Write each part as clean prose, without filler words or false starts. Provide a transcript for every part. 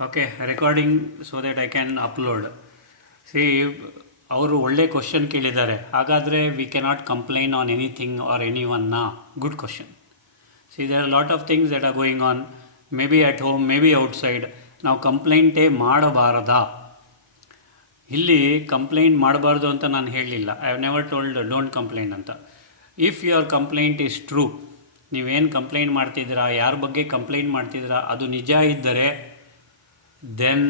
Okay recording so that I can upload. See ಅವರು ಒಳ್ಳೆ question ಕೇಳಿದ್ದಾರೆ. ಹಾಗಾದರೆ we cannot complain on anything or any ಒನ್ನ. Good question. See there are lot of things that are going on, maybe at home, maybe outside. ನಾವು ಕಂಪ್ಲೇಂಟೇ ಮಾಡಬಾರದಾ? ಇಲ್ಲಿ complaint ಮಾಡಬಾರ್ದು ಅಂತ ನಾನು ಹೇಳಲಿಲ್ಲ. I have never told don't complaint ಅಂತ. If your complaint is true, ನೀವೇನು ಕಂಪ್ಲೇಂಟ್ ಮಾಡ್ತಿದ್ದೀರಾ, ಯಾರ ಬಗ್ಗೆ ಕಂಪ್ಲೇಂಟ್ ಮಾಡ್ತಿದ್ದೀರಾ, ಅದು ನಿಜ ಇದ್ದರೆ ದೆನ್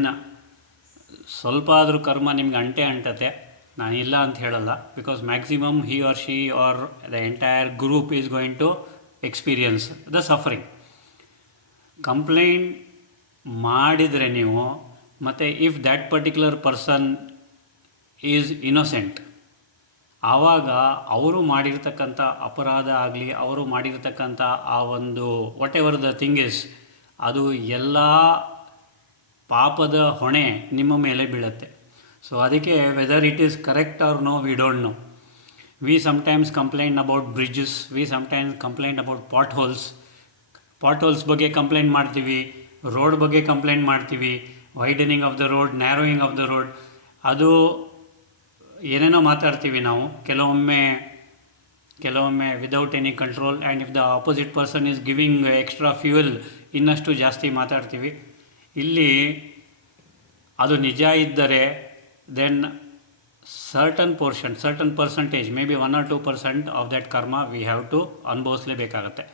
ಸ್ವಲ್ಪ ಆದರೂ ಕರ್ಮ ನಿಮ್ಗೆ ಅಂಟತ್ತೆ. ನಾನಿಲ್ಲ ಅಂತ ಹೇಳಲ್ಲ. Because maximum he or she or the entire group is going to experience the suffering. Complaint ಮಾಡಿದರೆ ನೀವು, ಮತ್ತು if that particular person is innocent, ಆವಾಗ ಅವರು ಮಾಡಿರ್ತಕ್ಕಂಥ ಅಪರಾಧ ಆಗಲಿ, ಅವರು ಮಾಡಿರ್ತಕ್ಕಂಥ ಆ ಒಂದು whatever the thing is, ಅದು ಎಲ್ಲ ಪಾಪದ ಹೊಣೆ ನಿಮ್ಮ ಮೇಲೆ ಬೀಳುತ್ತೆ. ಸೊ ಅದಕ್ಕೆ whether it is correct or no, we don't know. We sometimes complaint about bridges, we sometimes complaint about pot holes ಬಗ್ಗೆ ಕಂಪ್ಲೇಂಟ್ ಮಾಡ್ತೀವಿ, ರೋಡ್ ಬಗ್ಗೆ ಕಂಪ್ಲೇಂಟ್ ಮಾಡ್ತೀವಿ, widening of the road, narrowing of the road, ಅದು ಏನೇನೋ ಮಾತಾಡ್ತೀವಿ ನಾವು. ಕೆಲವೊಮ್ಮೆ without any control, and if the opposite person is giving extra fuel, ಇನ್ನಷ್ಟು ಜಾಸ್ತಿ ಮಾತಾಡ್ತೀವಿ. ಇಲ್ಲಿ ಅದು ನಿಜ ಇದ್ದರೆ then certain percentage, maybe 1 or 2% of that karma we have to ಅನುಭವಿಸ್ಲೇಬೇಕಾಗತ್ತೆ.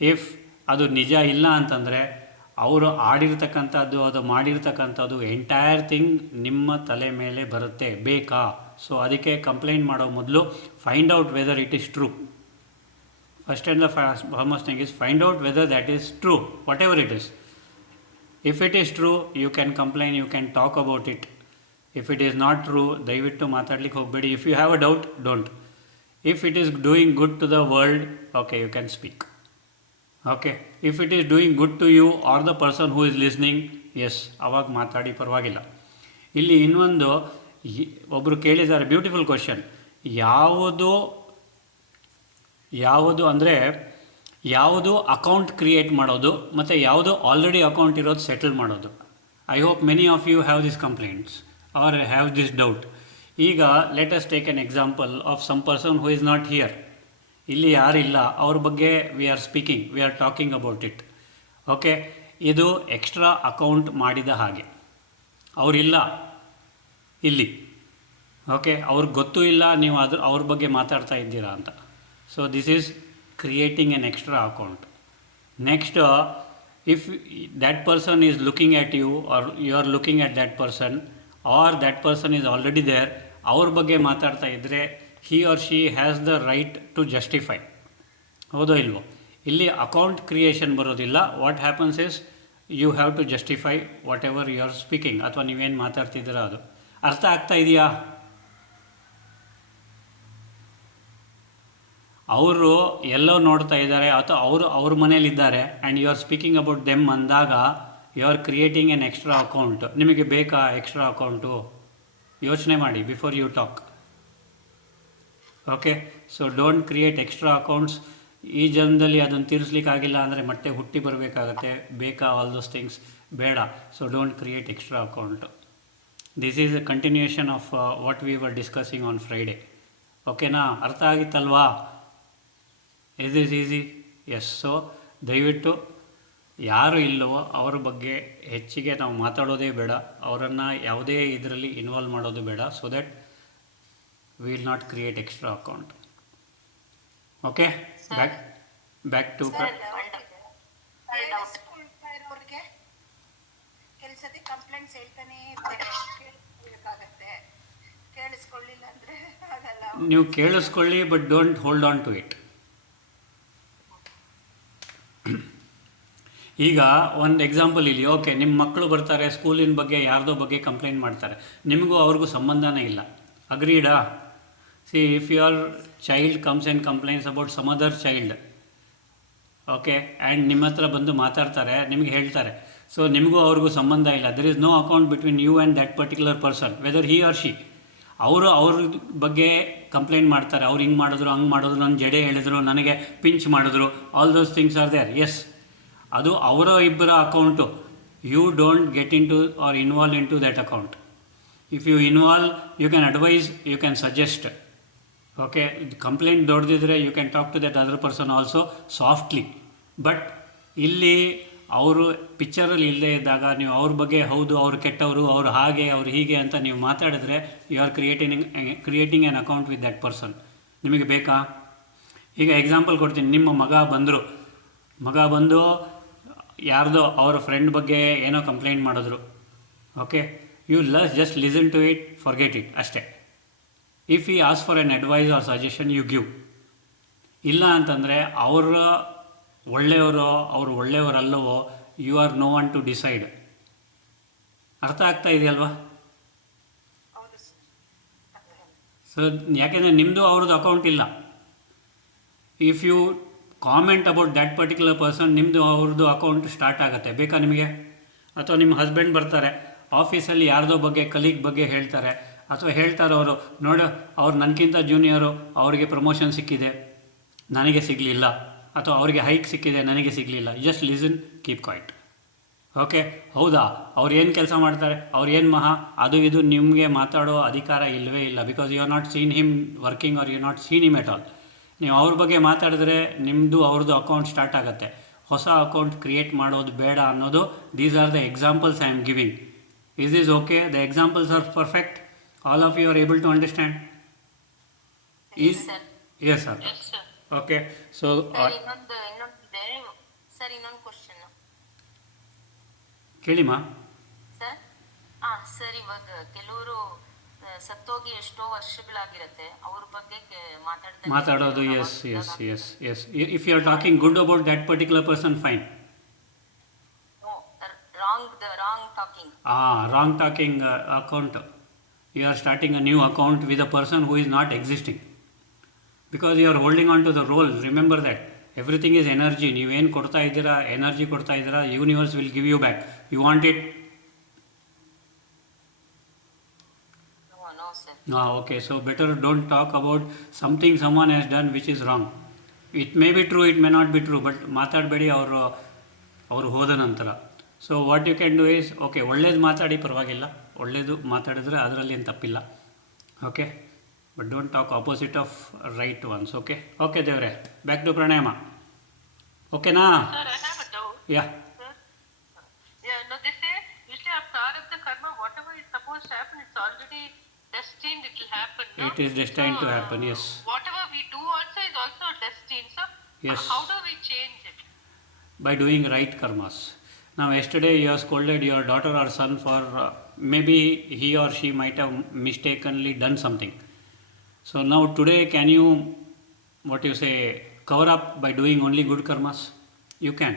ಇಫ್ ಅದು ನಿಜ ಇಲ್ಲ ಅಂತಂದರೆ ಅವರು ಆಡಿರ್ತಕ್ಕಂಥದ್ದು, ಅದು ಮಾಡಿರ್ತಕ್ಕಂಥದ್ದು ಎಂಟೈರ್ ಥಿಂಗ್ ನಿಮ್ಮ ತಲೆ ಮೇಲೆ ಬರುತ್ತೆ. ಬೇಕಾ? ಸೊ ಅದಕ್ಕೆ ಕಂಪ್ಲೇಂಟ್ ಮಾಡೋ ಮೊದಲು find out whether it is true. First and the foremost thing is find out whether that is true, whatever it is. If it is true, you can complain, you can talk about it. If it is not true, ದಯವಿಟ್ಟು ಮಾತಾಡ್ಲಿಕ್ಕೆ ಹೋಗಬೇಡಿ. If you have a doubt, don't. If it is doing good to the world, okay, you can speak. Okay, if it is doing good to you are the person who is listening, yes, ಅವಾಗ ಮಾತಾಡಿ, ಪರವಾಗಿಲ್ಲ. ಇಲ್ಲಿ ಇನ್ನೊಂದು ಒಬ್ಬರು ಕೇಳಿದ್ದಾರೆ, beautiful question. ಯಾವುದು ಅಂದರೆ ಯಾವುದು ಅಕೌಂಟ್ ಕ್ರಿಯೇಟ್ ಮಾಡೋದು ಮತ್ತು ಯಾವುದು ಆಲ್ರೆಡಿ ಅಕೌಂಟ್ ಇರೋದು ಸೆಟಲ್ ಮಾಡೋದು. I hope many of you have this complaints or have this doubt. ಈಗ let us take an example of some person who is not here. ಇಲ್ಲಿ ಯಾರಿಲ್ಲ, ಅವ್ರ ಬಗ್ಗೆ we are talking about it. Okay, ಇದು extra account ಮಾಡಿದ ಹಾಗೆ. ಅವರಿಲ್ಲ ಇಲ್ಲಿ. Okay, ಅವ್ರಿಗೆ ಗೊತ್ತೂ ಇಲ್ಲ ನೀವು ಅವ್ರ ಬಗ್ಗೆ ಮಾತಾಡ್ತಾ ಇದ್ದೀರಾ ಅಂತ. So this is creating an extra account. Next, if that person is looking at you or you are looking at that person or that person is already there, ಅವ್ರ ಬಗ್ಗೆ ಮಾತಾಡ್ತಾ ಇದ್ದರೆ he or she has the right to justify. ಹೌದೋ ಇಲ್ವೋ? ಇಲ್ಲಿ account creation ಬರೋದಿಲ್ಲ. What happens is you have to justify whatever you are speaking, ಅಥವಾ ನೀವೇನು ಮಾತಾಡ್ತಿದ್ದೀರಾ ಅದು ಅರ್ಥ ಆಗ್ತಾ ಇದೆಯಾ? ಅವರು ಎಲ್ಲೋ ನೋಡ್ತಾ ಇದ್ದಾರೆ ಅಥವಾ ಅವ್ರ ಮನೇಲಿದ್ದಾರೆ and you are speaking about them ಅಂದಾಗ you are creating an extra account. ನಿಮಗೆ ಬೇಕಾ ಎಕ್ಸ್ಟ್ರಾ ಅಕೌಂಟು? ಯೋಚನೆ ಮಾಡಿ before you talk. Okay, so don't create extra accounts. ಈ ಜನ್ಮದಲ್ಲಿ ಅದನ್ನು ತೀರಿಸ್ಲಿಕ್ಕಾಗಿಲ್ಲ ಅಂದರೆ ಮತ್ತೆ ಹುಟ್ಟಿ ಬರಬೇಕಾಗತ್ತೆ. ಬೇಕಾ ಆಲ್ ದೋಸ್ ಥಿಂಗ್ಸ್? ಬೇಡ. So don't create extra account. This is a continuation of what we were discussing on Friday. ಓಕೆನಾ? ಅರ್ಥ ಆಗಿತ್ತಲ್ವಾ? Is is easy? Yes. So ದಯವಿಟ್ಟು ಯಾರು ಇಲ್ಲವೋ ಅವ್ರ ಬಗ್ಗೆ ಹೆಚ್ಚಿಗೆ ನಾವು ಮಾತಾಡೋದೇ ಬೇಡ, ಅವರನ್ನು ಯಾವುದೇ ಇದರಲ್ಲಿ ಇನ್ವಾಲ್ವ್ ಮಾಡೋದು ಬೇಡ. So that we will not create extra account. Okay, back to ನೀವು ಕೇಳಿಸ್ಕೊಳ್ಳಿ, but don't hold on to it. ಈಗ ಒಂದು ಎಕ್ಸಾಂಪಲ್ ಇಲ್ಲಿ. ಓಕೆ, ನಿಮ್ಮ ಮಕ್ಕಳು ಬರ್ತಾರೆ, ಸ್ಕೂಲಿನ ಬಗ್ಗೆ ಯಾರ್ದೋ ಬಗ್ಗೆ ಕಂಪ್ಲೇಂಟ್ ಮಾಡ್ತಾರೆ, ನಿಮಗೂ ಅವ್ರಿಗೂ ಸಂಬಂಧನೇ ಇಲ್ಲ. ಅಗ್ರೀಡಾ? See, if your child comes and complaints about some other child, okay, and ನಿಮ್ಮ ಹತ್ರ ಬಂದು ಮಾತಾಡ್ತಾರೆ, ನಿಮಗೆ ಹೇಳ್ತಾರೆ, ಸೊ ನಿಮಗೂ ಅವ್ರಿಗೂ ಸಂಬಂಧ ಇಲ್ಲ. There is no account between you and that particular person, whether he or she. ಅವ್ರ ಬಗ್ಗೆ ಕಂಪ್ಲೇಂಟ್ ಮಾಡ್ತಾರೆ, ಅವ್ರು ಹಿಂಗೆ ಮಾಡಿದ್ರು, ಹಂಗೆ ಮಾಡಿದ್ರು, ನನ್ನ ಜಡೆ ಹೇಳಿದ್ರು, ನನಗೆ ಪಿಂಚ್ ಮಾಡಿದ್ರು, all those things are there. Yes, ಅದು ಅವರ ಇಬ್ಬರ account. you don't get into or involve into that account. If you involve, you can advise, you can suggest. Okay, complaint ದೊಡ್ಡದಿದ್ರೆ you can talk to that other person also softly. But ಇಲ್ಲಿ ಅವರು ಪಿಕ್ಚರಲ್ಲಿ ಇಲ್ಲದೆ ಇದ್ದಾಗ ನೀವು ಅವ್ರ ಬಗ್ಗೆ ಹೌದು ಅವ್ರು ಕೆಟ್ಟವರು, ಅವ್ರು ಹಾಗೆ ಅವ್ರು ಹೀಗೆ ಅಂತ ನೀವು ಮಾತಾಡಿದ್ರೆ you are creating an account with that person. ನಿಮಗೆ ಬೇಕಾ? ಈಗ ಎಕ್ಸಾಂಪಲ್ ಕೊಡ್ತೀನಿ. ನಿಮ್ಮ ಮಗ ಬಂದು ಯಾರ್ದೋ ಅವರ ಫ್ರೆಂಡ್ ಬಗ್ಗೆ ಏನೋ ಕಂಪ್ಲೇಂಟ್ ಮಾಡಿದ್ರು. Okay, you just listen to it, forget it ಅಷ್ಟೇ. ಇಫ್ ಈ as far an advice or suggestion you give. ಇಲ್ಲ ಅಂತಂದರೆ ಅವರ ಒಳ್ಳೆಯವರೋ ಅವ್ರು ಒಳ್ಳೆಯವರಲ್ಲವೋ you are no one to decide. ಅರ್ಥ ಆಗ್ತಾ ಇದೆಯಲ್ವಾ? ಸೊ ಯಾಕೆಂದರೆ ನಿಮ್ಮದು ಅವ್ರದ್ದು ಅಕೌಂಟ್ ಇಲ್ಲ. If you comment about that particular person, ನಿಮ್ಮದು ಅವ್ರದ್ದು ಅಕೌಂಟ್ ಸ್ಟಾರ್ಟ್ ಆಗುತ್ತೆ. ಬೇಕಾ ನಿಮಗೆ? ಅಥವಾ ನಿಮ್ಮ ಹಸ್ಬೆಂಡ್ ಬರ್ತಾರೆ ಆಫೀಸಲ್ಲಿ ಯಾರ್ದೋ ಬಗ್ಗೆ ಕಲೀಗ್ ಬಗ್ಗೆ ಹೇಳ್ತಾರೆ, ಅಥವಾ ಹೇಳ್ತಾರೆ ಅವರು ನೋಡು ಅವ್ರು ನನಗಿಂತ ಜೂನಿಯರು, ಅವರಿಗೆ ಪ್ರಮೋಷನ್ ಸಿಕ್ಕಿದೆ ನನಗೆ ಸಿಗಲಿಲ್ಲ, ಅಥವಾ ಅವರಿಗೆ ಹೈಕ್ ಸಿಕ್ಕಿದೆ ನನಗೆ ಸಿಗಲಿಲ್ಲ. Just listen, keep quiet. Okay, ಹೌದಾ ಅವ್ರು ಏನು ಕೆಲಸ ಮಾಡ್ತಾರೆ, ಅವ್ರು ಏನು ಅದು ಇದು ನಿಮಗೆ ಮಾತಾಡೋ ಅಧಿಕಾರ ಇಲ್ಲವೇ ಇಲ್ಲ. Because you are not seen him working are you not seen him at all. ನೀವು ಅವ್ರ ಬಗ್ಗೆ ಮಾತಾಡಿದ್ರೆ ನಿಮ್ಮದು ಅವ್ರದ್ದು ಅಕೌಂಟ್ ಸ್ಟಾರ್ಟ್ ಆಗುತ್ತೆ. ಹೊಸ ಅಕೌಂಟ್ ಕ್ರಿಯೇಟ್ ಮಾಡೋದು ಬೇಡ ಅನ್ನೋದು. These are the examples I am giving. Is is okay? The examples R perfect. All of you are able to understand? Yes, sir. Yes, sir. Yes, sir. Okay. So, sir ಇನ್ನೊಂದು question ಕೇಳಿಮಾ. Sir ಇವಾಗ ಕೆಲವರು ಸತ್ತೋಗಿ ಎಷ್ಟೋ ವರ್ಷಗಳಾಗಿರುತ್ತೆ, ಅವ್ರ ಬಗ್ಗೆ ಮಾತಾಡೋದು. Yes. If you are talking good about that particular person, fine. Wrong talking account. You are starting a new account with a person who is not existing, because you are holding on to the role. Remember that everything is energy. ನೀವು ಏನು ಕೊಡ್ತಾ ಇದ್ದೀರಾ, energy ಕೊಡ್ತಾ ಇದ್ದೀರಾ, universe will give you back. You want it? No, sir. Okay, so better don't talk about something someone has done which is wrong. It may be true, it may not be true, but ಮಾತಾಡಬೇಡಿ ಅವರು ಹೋದ ನಂತರ. So what you can do is, okay ಒಳ್ಳೇದು ಮಾತಾಡಿ, ಪರವಾಗಿಲ್ಲ, ಒಳ್ಳೆಯದು ಮಾತಾಡಿದ್ರೆ ಅದರಲ್ಲಿ ಏನು ತಪ್ಪಿಲ್ಲ. Okay, but don't talk opposite of right ones. Okay ದೇವ್ರೆ, ಬ್ಯಾಕ್ ಟು ಪ್ರಾಣಾಯಾಮ. ಓಕೆನಾ? Yeah. It is destined to happen, yes. Whatever we do also is also destined, sir. Yes. How do we change it? By doing right karmas. Now yesterday you have scolded your daughter or son for maybe he or she might have mistakenly done something. So now today can you, what you say, cover up by doing only good karmas? You can.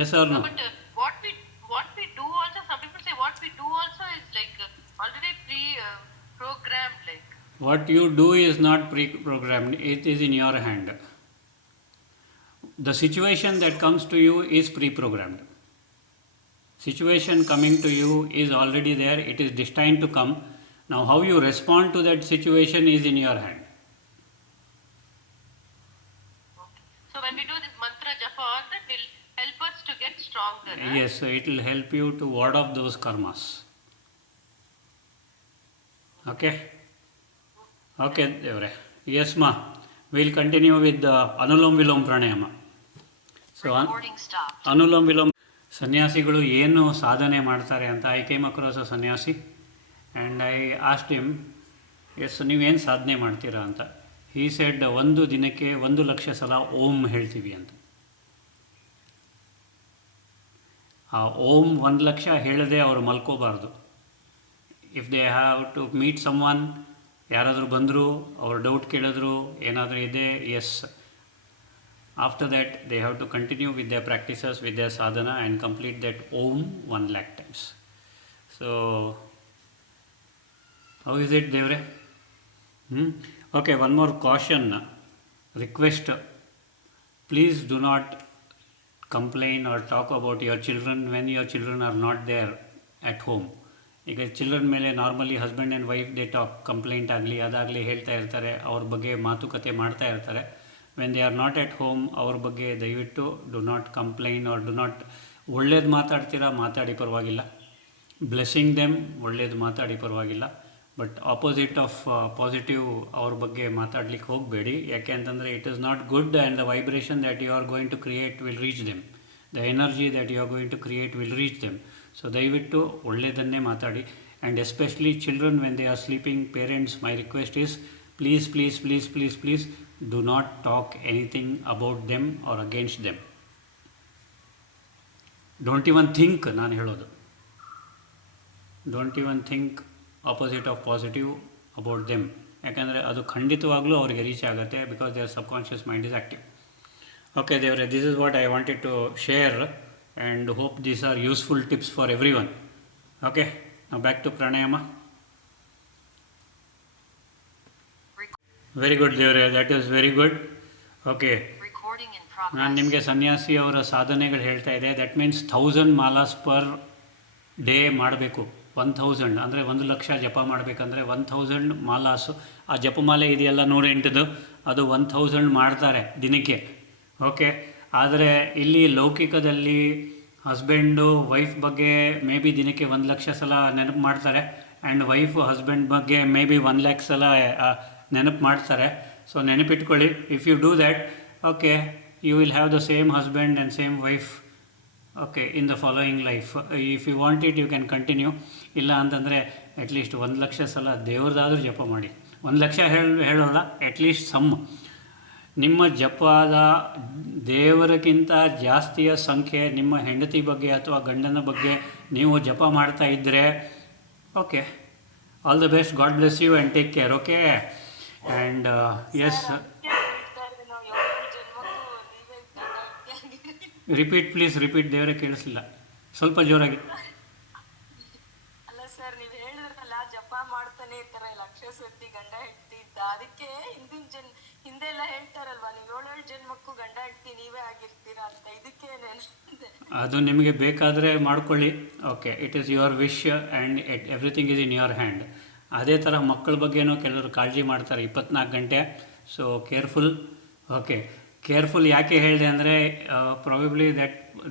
Yes or no? But what we do also, some people say what we do also is like already programmed. Like what you do is not pre-programmed. It is in your hand. The situation that comes to you is pre-programmed. Situation coming to you is already there. It is destined to come. Now how you respond to that situation is in your hand. okay. So when we do this mantra japa, all that will help us to get stronger. Yes, so it will help you to ward off those karmas. Okay? Okay, Devre. Yes, ma. We'll continue with the Anulom Vilom Pranayama. So Anulom Vilom ಸನ್ಯಾಸಿಗಳು ಏನು ಸಾಧನೆ ಮಾಡ್ತಾರೆ ಅಂತ I came across a sanyasi and I asked him, yes ನೀವೇನು ಸಾಧನೆ ಮಾಡ್ತೀರಾ ಅಂತ. He said, ಒಂದು ದಿನಕ್ಕೆ 1,00,000 ಸಲ ಓಂ ಹೇಳ್ತೀವಿ ಅಂತ. ಆ ಓಂ 1,00,000 ಹೇಳದೆ ಅವರು ಮಲ್ಕೋಬಾರ್ದು. If they have to meet someone, ಯಾರಾದರೂ ಬಂದರು, ಅವ್ರು ಡೌಟ್ ಕೇಳಿದ್ರು, ಏನಾದರೂ ಇದೆ, yes. After that, they have to continue with their practices, with their sadhana, and complete that Om 1,00,000 times. So, how is it, Devre? Okay, one more caution, request. Please do not complain or talk about your children when your children are not there at home. ಈಗ children ಮೇಲೆ normally husband and wife they talk, complaint ಆಗಲಿ ಅದಾಗಲಿ ಹೇಳ್ತಾ ಇರ್ತಾರೆ, ಅವ್ರ ಬಗ್ಗೆ ಮಾತುಕತೆ ಮಾಡ್ತಾ ಇರ್ತಾರೆ. When they are not at home ಅವ್ರ ಬಗ್ಗೆ ದಯವಿಟ್ಟು do not complain or do not ಒಳ್ಳೇದು ಮಾತಾಡ್ತೀರಾ ಮಾತಾಡಿ ಪರವಾಗಿಲ್ಲ, ಬ್ಲೆಸ್ಸಿಂಗ್ ದೆಮ್ ಒಳ್ಳೇದು ಮಾತಾಡಿ ಪರವಾಗಿಲ್ಲ, ಬಟ್ ಆಪೋಸಿಟ್ ಆಫ್ ಪಾಸಿಟಿವ್ ಅವ್ರ ಬಗ್ಗೆ ಮಾತಾಡ್ಲಿಕ್ಕೆ ಹೋಗಬೇಡಿ. ಯಾಕೆ ಅಂತಂದರೆ it is not good and the vibration that you are going to create will reach them, the energy that you are going to create will reach them. So ದಯವಿಟ್ಟು ಒಳ್ಳೆಯದನ್ನೇ ಮಾತಾಡಿ. And especially children when they are sleeping, parents, my request is please please please please please do not talk anything about them or against them. Don't even think, ನಾನು ಹೇಳೋದು don't even think opposite of positive about them. ಯಾಕಂದರೆ ಅದು ಖಂಡಿತವಾಗ್ಲೂ ಅವರಿಗೆ reach ಆಗುತ್ತೆ, because their subconscious mind is active. Okay ದೇವರೇ, this is what I wanted to share and hope these are useful tips for everyone. Okay, ನಾವು back to pranayama. Very good ದೇವರೇ, that is very good. Okay, ನಾನು ನಿಮಗೆ ಸನ್ಯಾಸಿ ಅವರ ಸಾಧನೆಗಳು ಹೇಳ್ತಾ ಇದ್ದೆ. That means 1000 malas per day ಮಾಡಬೇಕು. 1000 ಅಂದರೆ 1,00,000 ಜಪ ಮಾಡಬೇಕಂದ್ರೆ 1000 ಮಾಲಾಸು. ಆ ಜಪಮಾಲೆ ಇದೆಯಲ್ಲ 108ದು, ಅದು 1000 ಮಾಡ್ತಾರೆ ದಿನಕ್ಕೆ. ಓಕೆ, ಆದರೆ ಇಲ್ಲಿ ಲೌಕಿಕದಲ್ಲಿ ಹಸ್ಬೆಂಡು ವೈಫ್ ಬಗ್ಗೆ ಮೇ ಬಿ ದಿನಕ್ಕೆ 1,00,000 ಸಲ ನೆನಪು ಮಾಡ್ತಾರೆ, ಆ್ಯಂಡ್ ವೈಫು ಹಸ್ಬೆಂಡ್ ಬಗ್ಗೆ ಮೇ ಬಿ 1,00,000 ಸಲ ನೆನಪು ಮಾಡ್ತಾರೆ. ಸೊ ನೆನಪಿಟ್ಕೊಳ್ಳಿ, if you do that, okay, you will have the same husband and same wife, okay, in the following life. If you want it you can continue. ಇಲ್ಲ ಅಂತಂದರೆ at least 1,00,000 ಸಲ ದೇವ್ರದ್ದಾದರೂ ಜಪ ಮಾಡಿ. 1,00,000 ಹೇಳೋಲ್ಲ, ಅಟ್ಲೀಸ್ಟ್ ಸಮ್. ನಿಮ್ಮ ಜಪದ ದೇವರಕ್ಕಿಂತ ಜಾಸ್ತಿಯ ಸಂಖ್ಯೆ ನಿಮ್ಮ ಹೆಂಡತಿ ಬಗ್ಗೆ ಅಥವಾ ಗಂಡನ ಬಗ್ಗೆ ನೀವು ಜಪ ಮಾಡ್ತಾ ಇದ್ದರೆ, okay, all the best, God bless you and take care. Okay, and yes, repeat please, repeat, ದೇವರೇ ಕೇಳಿಸಲಿಲ್ಲ, ಸ್ವಲ್ಪ ಜೋರಾಗಿ. ಅಲ್ಲ ಸರ್, ನೀವು ಹೇಳಿದ್ರಲ್ಲ ಜಪ ಮಾಡ್ತಾನೆ ಇರ್ತಾರೆ 1,00,000 ಸತಿ ಗಂಡ ಹೆಂಡತಿ ಇದ್ದ, ಅದಕ್ಕೆ ಹಿಂದೆಲ್ಲ ಹೇಳ್ತಾರಲ್ವಾ, ನೀವು 7 ಜನ್ಮಕ್ಕೂ ಗಂಡ ಹೆಂಡತಿ ನೀವೇ ಆಗಿರ್ತೀರಾ ಅಂತ, ಇದಕ್ಕೆ ನೆನಪಿದೆ. ಅದು ನಿಮಗೆ ಬೇಕಾದರೆ ಮಾಡ್ಕೊಳ್ಳಿ. Okay, it is your wish and everything is in your hand. ಅದೇ ಥರ ಮಕ್ಕಳ ಬಗ್ಗೆನೂ ಕೆಲವರು ಕಾಳಜಿ ಮಾಡ್ತಾರೆ 24 ಗಂಟೆ. So careful. ಓಕೆ, ಕೇರ್ಫುಲ್ ಯಾಕೆ ಹೇಳಿದೆ ಅಂದರೆ probably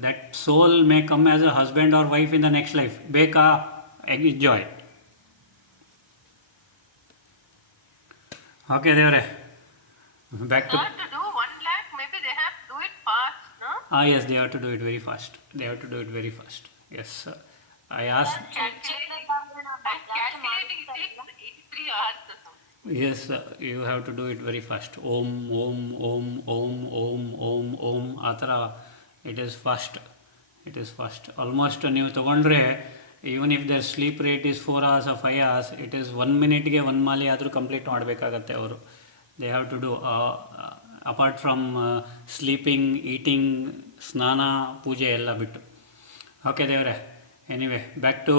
that soul may come as a husband or wife in the next life. ಬೇಕಾ? ಎಂಜಾಯ್. ಓಕೆ ದೇವರೇ, back to Not to do 1 lakh, maybe they have to do it fast, no? yes, they have to do it very fast. They have to do it very fast. Yes, I asked. I'm calculating it takes 83 hours or something. Yes, you have to do it very fast. Om, Om, Om, Om, Om, Om, Om. ಆ ಥರ it is fast. It is fast. Almost ನೀವು ತೊಗೊಂಡ್ರೆ, even if their sleep rate is 4 hours or 5 hours, it is 1 minute 1 ಮಾಲೆ ಆದರೂ complete ಮಾಡಬೇಕಾಗತ್ತೆ ಅವರು. They have to do apart from sleeping, eating, ಸ್ನಾನ, ಪೂಜೆ ಎಲ್ಲ ಬಿಟ್ಟು. ಓಕೆ ದೇವರೇ, anyway back to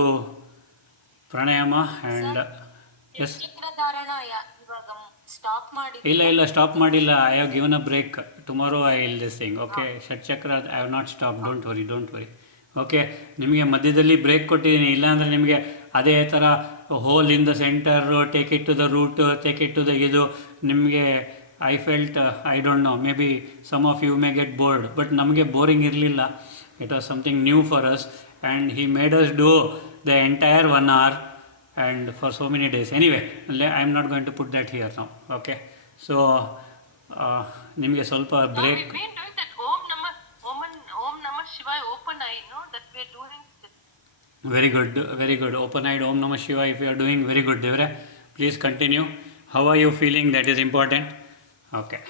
pranayama and yes. ಚಕ್ರಧಾರಣ ಇವಾಗ ಸ್ಟಾಪ್ ಮಾಡಿ? ಇಲ್ಲ, ಸ್ಟಾಪ್ ಮಾಡಿಲ್ಲ. I have given a break. Tomorrow I will this thing. Okay, ಷಟ್ಚಕ್ರ I have not stop. Don't worry. Okay, ನಿಮಗೆ ಮಧ್ಯದಲ್ಲಿ ಬ್ರೇಕ್ ಕೊಟ್ಟಿದ್ದೀನಿ. ಇಲ್ಲಾಂದರೆ ನಿಮಗೆ ಅದೇ ಥರ hole in the centre, take it to the root, take it to the ಇದು, ನಿಮಗೆ I felt, I don't know, maybe some of you may get bored, but ನಮಗೆ ಬೋರಿಂಗ್ ಇರಲಿಲ್ಲ. It was something new for us and he made us do the entire 1 hour and for so many days. Anyway, I am not going to put that here now. Okay, so ನಿಮಗೆ ಸ್ವಲ್ಪ No, break. we've been doing that Om Namah Shivaya open eye, no? That we're doing. Very good. Open eyed Om Namah Shivaya, if you are doing, very good. Devre, please continue. How are you feeling? That is important. Okay.